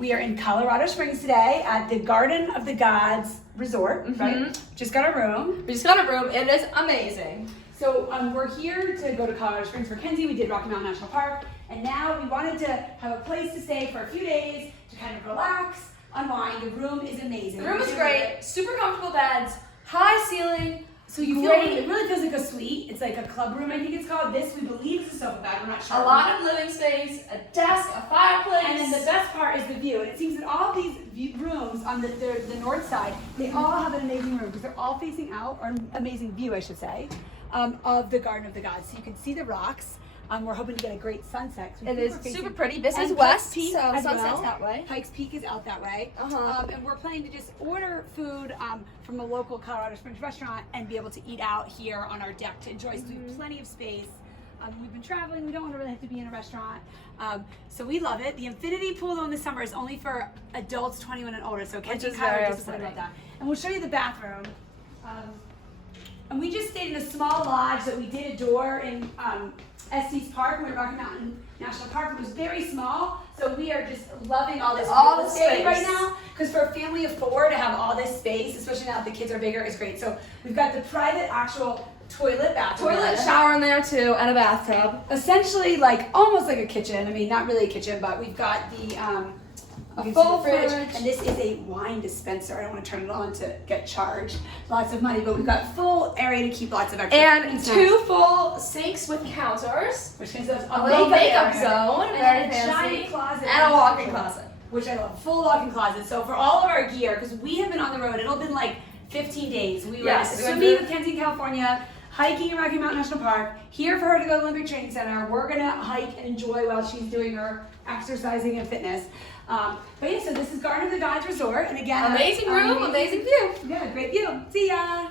We are in Colorado Springs today at the Garden of the Gods Resort, right? Just got a room. We just got a room. It is amazing. So we're here to go to Colorado Springs for Kenzie. We did Rocky Mountain National Park, and now we wanted to have a place to stay for a few days to kind of relax, unwind. The room is amazing. The room is great. Super comfortable beds, high ceiling. So you feel it really feels like a suite. It's like a club room, I think it's called. This we believe is a sofa bed. We're not sure. A lot of living space, a desk, a fireplace. And then the best part is the view. And it seems that all these rooms on the north side, they all have an amazing room because they're all facing out, or an amazing view, I should say, of the Garden of the Gods. So you can see the rocks. We're hoping to get a great sunset. It is super pretty. This is west, so sunset's that way. Pikes Peak is out that way. And we're planning to just order food from a local Colorado Springs restaurant and be able to eat out here on our deck to enjoy. So we have plenty of space. We've been traveling. We don't want to really have to be in a restaurant. So we love it. The infinity pool though in the summer is only for adults 21 and older. So Kenzie and Kyle are disappointed about that. And we'll show you the bathroom. And we just stayed in a small lodge that we did adore in Estes Park. We were Rocky Mountain National Park. It was very small, so we are just loving all this real estate right now. Because for a family of 4 to have all this space, especially now that the kids are bigger, is great. So we've got the private actual bathroom. Toilet, shower in there too, and a bathtub. Essentially, like almost like a kitchen. I mean, not really a kitchen, but we've got the a full fridge, and this is a wine dispenser. I don't want to turn it on to get charged lots of money, but we've got full area to keep lots of extra. And 2 full sinks with counters, which gives us a little makeup and zone, very a fancy, giant closet, and a walk-in closet, which I love. Full walk-in closet. So for all of our gear, because we have been on the road, it'll been like 15 days. We were swimming with Kenzie in California, hiking in Rocky Mountain National Park, here for her to go to the Olympic Training Center. We're gonna hike and enjoy while she's doing her exercising and fitness. But yeah, so this is Garden of the Gods Resort, and again, amazing room, amazing view. Yeah, great view. See ya.